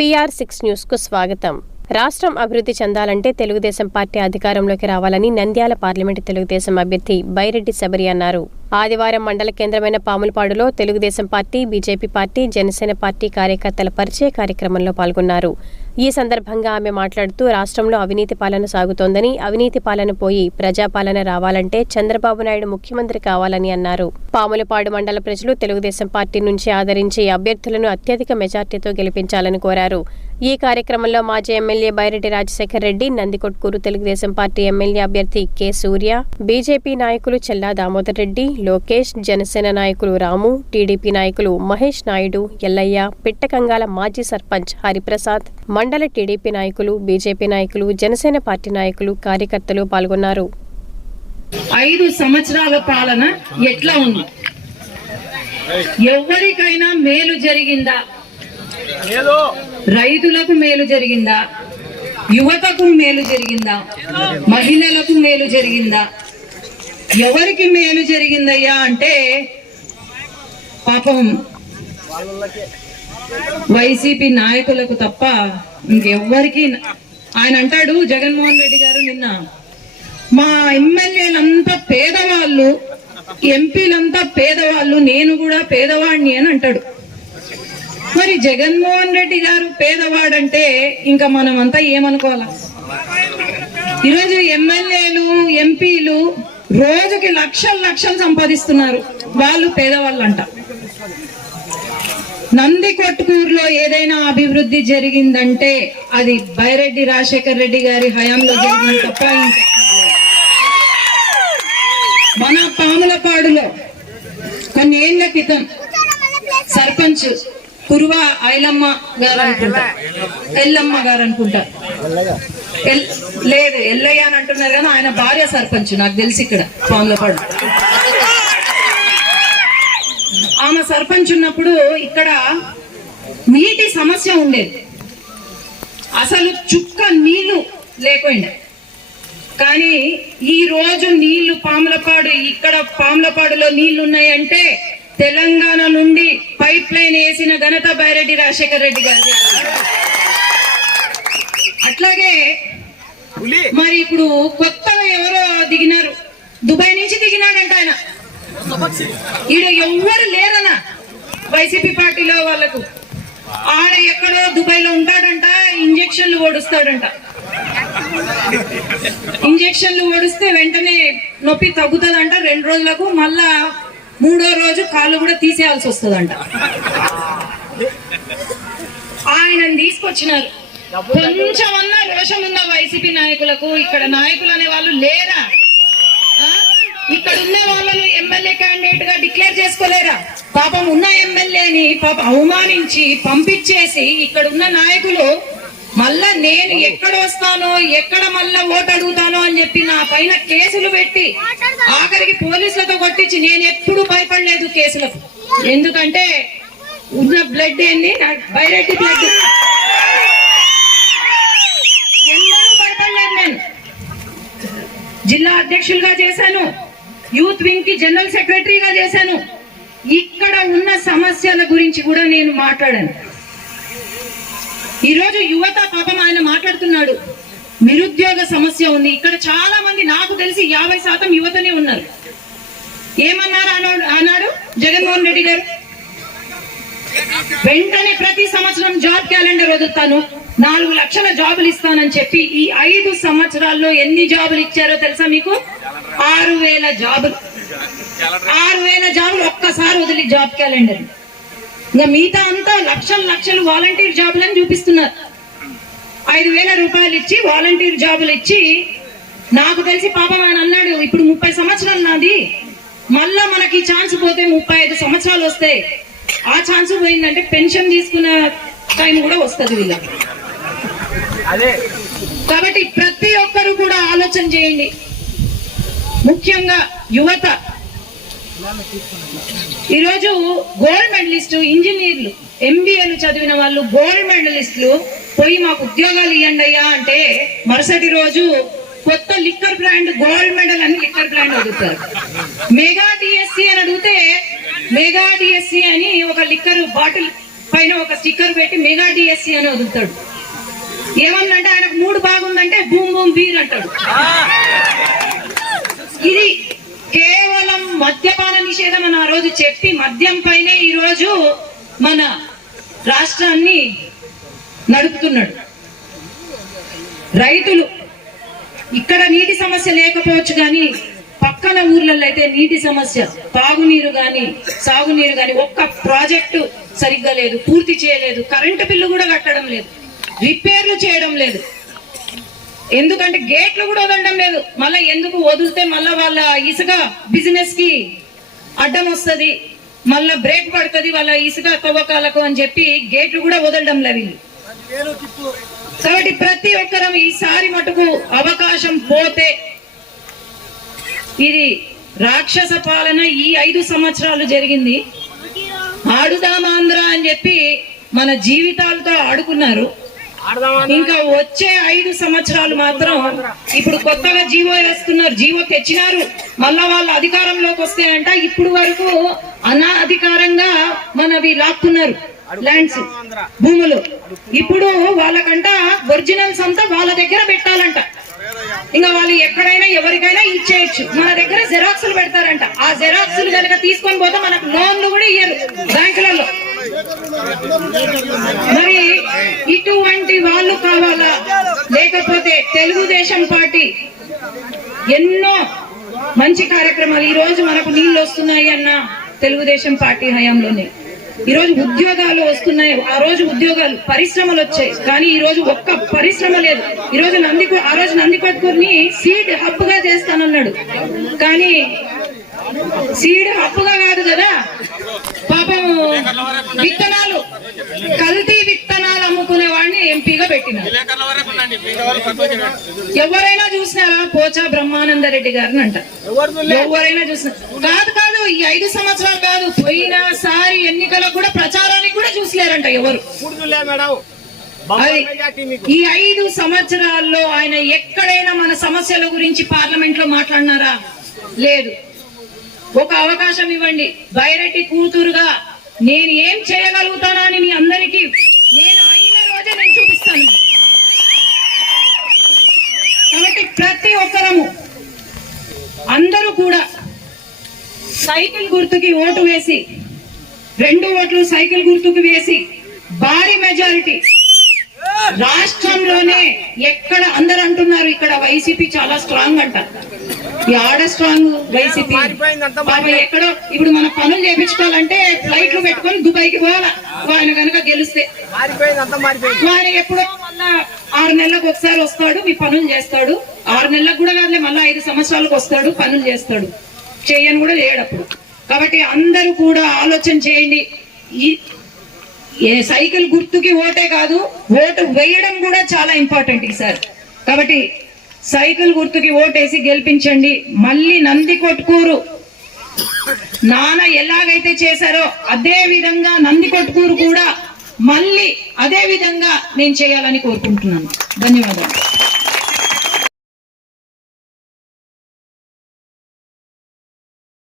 PR6 న్యూస్కు స్వాగతం. రాష్ట్రం అభివృద్ధి చెందాలంటే తెలుగుదేశం పార్టీ అధికారంలోకి రావాలని నంద్యాల పార్లమెంటు తెలుగుదేశం అభ్యర్థి బైరెడ్డి శబరి అన్నారు. ఆదివారం మండల కేంద్రమైన పాములపాడులో Telugu Desam party, BJP party, Janasena party కార్యకర్తల పరిచయ కార్యక్రమంలో పాల్గొన్నారు. ఈ సందర్భంగా ఆమె మాట్లాడుతూ రాష్ట్రంలో అవినీతి పాలన సాగుతోందని, అవినీతి పాలన పోయి ప్రజాపాలన రావాలంటే చంద్రబాబు నాయుడు ముఖ్యమంత్రి కావాలని అన్నారు. పాములపాడు మండల ప్రజలు తెలుగుదేశం పార్టీ నుంచి ఆదరించి అభ్యర్థులను అత్యధిక మెజార్టీతో గెలిపించాలని కోరారు. ఈ కార్యక్రమంలో మాజీ MLA Byreddy Rajasekhar Reddy, Nandikotkur Telugu Desam party MLA అభ్యర్థి కె సూర్య, బీజేపీ నాయకులు చెల్లా దామోదర్ రెడ్డి, లోకేష్, జనసేన నాయకులు రాము, టీడీపీ నాయకులు మహేష్ నాయుడు, ఎల్లయ్య, పిట్టకంగాల మాజీ సర్పంచ్ హరిప్రసాద్, మండల టీడీపీ నాయకులు, బీజేపీ నాయకులు, జనసేన పార్టీ నాయకులు, కార్యకర్తలు పాల్గొన్నారు. 5 సంవత్సరాల పాలన ఎట్లా ఉంది? ఎవరికైనా మేలు జరిగిందా? రైతులకు మేలు జరిగిందా? యువతకు మేలు జరిగిందా? మహిళలకు మేలు జరిగిందా? ఎవరికి మేలు జరిగిందయ్యా అంటే పాపం వైసీపీ నాయకులకు తప్ప ఇంకెవ్వరికి. ఆయన అంటాడు జగన్మోహన్ రెడ్డి గారు, నిన్న మా ఎమ్మెల్యేలంతా పేదవాళ్ళు, ఎంపీలంతా పేదవాళ్ళు, నేను కూడా పేదవాడిని అని అంటాడు. మరి జగన్మోహన్ రెడ్డి గారు పేదవాడంటే ఇంకా మనం అంతా ఏమనుకోవాలా? ఈరోజు ఎమ్మెల్యేలు, ఎంపీలు రోజుకి లక్షలు సంపాదిస్తున్నారు, వాళ్ళు పేదవాళ్ళు అంట. నందికొట్కూరులో ఏదైనా అభివృద్ధి జరిగిందంటే అది బైరెడ్డి రాజశేఖర్ రెడ్డి గారి హయాంలో జరిగింది తప్ప మన పాములపాడులో కొన్ని ఏళ్ల క్రితం సర్పంచ్ కురువ ఐలమ్మ గారు అనుకుంటా, ఎల్లమ్మ గారు అనుకుంటా, లేదు ఎల్లయ్య అని అంటున్నారు కానీ ఆయన భార్య సర్పంచ్ నాకు తెలిసి ఇక్కడ పాములపాడు. ఆమె సర్పంచ్ ఉన్నప్పుడు ఇక్కడ నీటి సమస్య ఉండేది, అసలు చుక్క నీళ్లు లేకుండా. కానీ ఈ రోజు నీళ్లు పాములపాడు, ఇక్కడ పాములపాడులో నీళ్లు ఉన్నాయంటే తెలంగాణ నుండి పైప్ లైన్ వేసిన ఘనత బైరెడ్డి రాజశేఖర్ రెడ్డి గారు. అట్లాగే మరి ఇప్పుడు కొత్తగా ఎవరో దిగినారు, దుబాయ్ నుంచి దిగినాడంట ఆయన. ఈడ ఎవ్వరు లేరనా వైసీపీ పార్టీలో వాళ్ళకు. ఆడ ఎక్కడో దుబాయ్ లో ఉంటాడంట, ఇంజక్షన్లు ఓడుస్తాడంట. ఇంజక్షన్లు ఓడిస్తే వెంటనే నొప్పి తగ్గుతుందంట 2 రోజులకు, మళ్ళా 3వ రోజు కాళ్ళు కూడా తీసేయాల్సి వస్తుందంట. ఆయనను తీసుకొచ్చినారు. కొంచెమన్నా రోషం ఉందా వైసీపీ నాయకులకు? ఇక్కడ నాయకులు అనే వాళ్ళు లేరా? ఇక్కడ ఉన్న వాళ్ళను ఎమ్మెల్యే క్యాండిడేట్ గా డిక్లేర్ చేసుకోలేరా? పాపం ఉన్న ఎమ్మెల్యేని పాపం అవమానించి పంపించేసి ఇక్కడ ఉన్న నాయకులు మళ్ళా నేను ఎక్కడ వస్తానో, ఎక్కడ మళ్ళా ఓటు అడుగుతానో అని చెప్పి నా పైన కేసులు పెట్టి ఆఖరికి పోలీసులతో కొట్టించి, నేను ఎప్పుడు భయపడలేదు కేసులకు. ఎందుకంటే ఉన్న బ్లడ్ ఏంది, బైరెడ్డి బ్లడ్. ఎన్నడూ భయపడలేదు. నేను జిల్లా అధ్యక్షులుగా చేశాను, యూత్ వింగ్ కి జనరల్ సెక్రటరీగా చేశాను. ఇక్కడ ఉన్న సమస్యల గురించి కూడా నేను మాట్లాడాను. ఈరోజు యువత పాపం ఆయన మాట్లాడుతున్నాడు, నిరుద్యోగ సమస్య ఉంది. ఇక్కడ చాలా మంది, నాకు తెలిసి 50% యువతనే ఉన్నారు. ఏమన్నారు అన్నాడు జగన్మోహన్ రెడ్డి గారు? వెంటనే ప్రతి సంవత్సరం జాబ్ క్యాలెండర్ వదులుతాను, 4 లక్షల జాబులు ఇస్తానని చెప్పి ఈ 5 సంవత్సరాల్లో ఎన్ని జాబులు ఇచ్చారో తెలుసా మీకు? 6,000 జాబులు. 6,000 జాబులు ఒక్కసారి వదిలి జాబ్ క్యాలెండర్. ఇంకా మిగతా అంతా లక్షలు వాలంటీర్ జాబులని చూపిస్తున్నారు. 5,000 రూపాయలు ఇచ్చి వాలంటీర్ జాబులు ఇచ్చి, నాకు తెలిసి పాపం ఆయన అన్నాడు, ఇప్పుడు 30 సంవత్సరాలు నాది, మళ్ళా మనకి ఛాన్స్ పోతే 35 సంవత్సరాలు వస్తాయి. ఆ ఛాన్స్ పోయిందంటే పెన్షన్ తీసుకున్న టైం కూడా వస్తుంది వీళ్ళకి. కాబట్టి ప్రతి ఒక్కరు కూడా ఆలోచన చేయండి, ముఖ్యంగా యువత. ఈరోజు గోల్డ్ మెడలిస్టు, ఇంజనీర్లు, MBAలు చదివిన వాళ్ళు, గోల్డ్ మెడలిస్టులు పోయి మాకు ఉద్యోగాలు ఇవ్వండి అయ్యా అంటే మరుసటి రోజు కొత్త లిక్కర్ బ్రాండ్, గోల్డ్ మెడల్ అని లిక్కర్ బ్రాండ్ అడుగుతారు. మెగా DSC అని అడిగితే మెగా DSC అని ఒక లిక్కర్ బాటిల్ పైన ఒక స్టిక్కర్ పెట్టి మెగా డిఎస్సి అని వదులుతాడు. ఏమన్నంటే ఆయనకు మూడు బాగుందంటే బూమ్ బూమ్ బీర్ అంటాడు. ఇది కేవలం మద్యపాన నిషేధం అని ఆ రోజు చెప్పి మద్యం పైనే ఈ రోజు మన రాష్ట్రాన్ని నడుపుతున్నాడు. రైతులు ఇక్కడ నీటి సమస్య లేకపోవచ్చు కానీ పక్కన ఊర్లలో అయితే నీటి సమస్య, తాగునీరు గాని సాగునీరు గాని ఒక్క ప్రాజెక్టు సరిగ్గా లేదు, పూర్తి చేయలేదు, కరెంటు బిల్లు కూడా కట్టడం లేదు, రిపేర్లు చేయడం లేదు. ఎందుకంటే గేట్లు కూడా వదలడం లేదు. మళ్ళీ ఎందుకు వదిలితే మళ్ళా వాళ్ళ ఇసుక బిజినెస్ కి అడ్డం వస్తుంది, మళ్ళా బ్రేక్ పడుతుంది వాళ్ళ ఇసుక తవ్వకాలకు అని చెప్పి గేట్లు కూడా వదలడం లేదు. కాబట్టి ప్రతి ఒక్కరం ఈసారి మటుకు అవకాశం పోతే ఇది రాక్షస పాలన ఈ 5 సంవత్సరాలు జరిగింది. ఆడుదామాంధ్ర అని చెప్పి మన జీవితాలతో ఆడుకున్నారు. ఇంకా వచ్చే 5 సంవత్సరాలు మాత్రం ఇప్పుడు కొత్తగా జీవో వేస్తున్నారు, జీవో తెచ్చినారు. మళ్ళా వాళ్ళ అధికారంలోకి వస్తాయంట. ఇప్పుడు వరకు అనాధికారంగా మనవి లాక్కున్నారు ల్యాండ్స్, భూములు. ఇప్పుడు వాళ్ళకంట ఒరిజినల్స్ అంతా వాళ్ళ దగ్గర పెట్టాలంట. ఇంకా వాళ్ళు ఎక్కడైనా ఎవరికైనా ఇచ్చేయచ్చు. మన దగ్గర జెరాక్సులు పెడతారంట. ఆ జెరాక్సులు కనుక తీసుకొని పోతే మనకు లోన్లు కూడా ఇయ్యరు బ్యాంకులలో. మరి ఇటువంటి వాళ్ళు కావాలా? లేకపోతే తెలుగుదేశం పార్టీ ఎన్నో మంచి కార్యక్రమాలు, ఈ రోజు మనకు నీళ్లు వస్తున్నాయి అన్న తెలుగుదేశం పార్టీ హయాంలోనే. ఈ రోజు ఉద్యోగాలు వస్తున్నాయి, ఆ రోజు ఉద్యోగాలు, పరిశ్రమలు వచ్చాయి. కానీ ఈ రోజు ఒక్క పరిశ్రమ లేదు. ఈ రోజు ఆ రోజు నందికొట్కూరుని సీడ్ హబ్ గా చేస్తానన్నాడు. కానీ సీడ్ హబ్ గా కాదు కదా, పాపం విత్తనాలు, కల్తీ విత్తనాలు అమ్ముకునే వాడిని ఎంపీగా పెట్టినారు. ఎవరైనా చూసినారా? పోచా బ్రహ్మానందరెడ్డి గారిని అంట. ఎవరైనా చూసినా కాదు ఈ 5 సంవత్సరాలు కాదు, పోయినసారి ఎన్నికలకు కూడా ప్రచారానికి కూడా చూసలేరంట ఎవరు. ఈ 5 సంవత్సరాల్లో ఆయన ఎక్కడైనా మన సమస్యల గురించి పార్లమెంట్ లో మాట్లాడినారా? లేదు. ఒక అవకాశం ఇవ్వండి. బైరెడ్డి కూతురుగా నేను ఏం చేయగలుగుతానా అని మీ అందరికీ నేను అయిన రోజే నేను చూపిస్తాను. కాబట్టి ప్రతి ఒక్కరము అందరూ కూడా సైకిల్ గుర్తుకి ఓటు వేసి, 2 ఓట్లు సైకిల్ గుర్తుకు వేసి భారీ మెజారిటీ రాష్ట్రంలోనే ఎక్కడ అందరు అంటున్నారు ఇక్కడ వైసీపీ చాలా స్ట్రాంగ్ అంట. ఆడ స్ట్రాంగ్ వైసీపీ ఎక్కడో. ఇప్పుడు మన పనులు చేయించుకోవాలంటే ఫ్లైట్లు పెట్టుకొని దుబాయ్కి పోవాలా ఆయన కనుక గెలిస్తే. ఆయన ఎప్పుడో మళ్ళా 6 నెలలకు ఒకసారి వస్తాడు, మీ పనులు చేస్తాడు. 6 నెలలకు కూడా కాదులే, మళ్ళా 5 సంవత్సరాలకు వస్తాడు, పనులు చేస్తాడు. చేయని కూడా చేయడప్పుడు. కాబట్టి అందరూ కూడా ఆలోచన చేయండి. ఏ సైకిల్ గుర్తుకి ఓటే కాదు, ఓటు వేయడం కూడా చాలా ఇంపార్టెంట్ ఈసారి. కాబట్టి సైకిల్ గుర్తుకి ఓటేసి గెలిపించండి. మళ్ళీ నందికొట్కూరు నాన్న ఎలాగైతే చేశారో అదే విధంగా నందికొట్కూరు కూడా మళ్ళీ అదే విధంగా నేను చేయాలని కోరుకుంటున్నాను. ధన్యవాదాలు.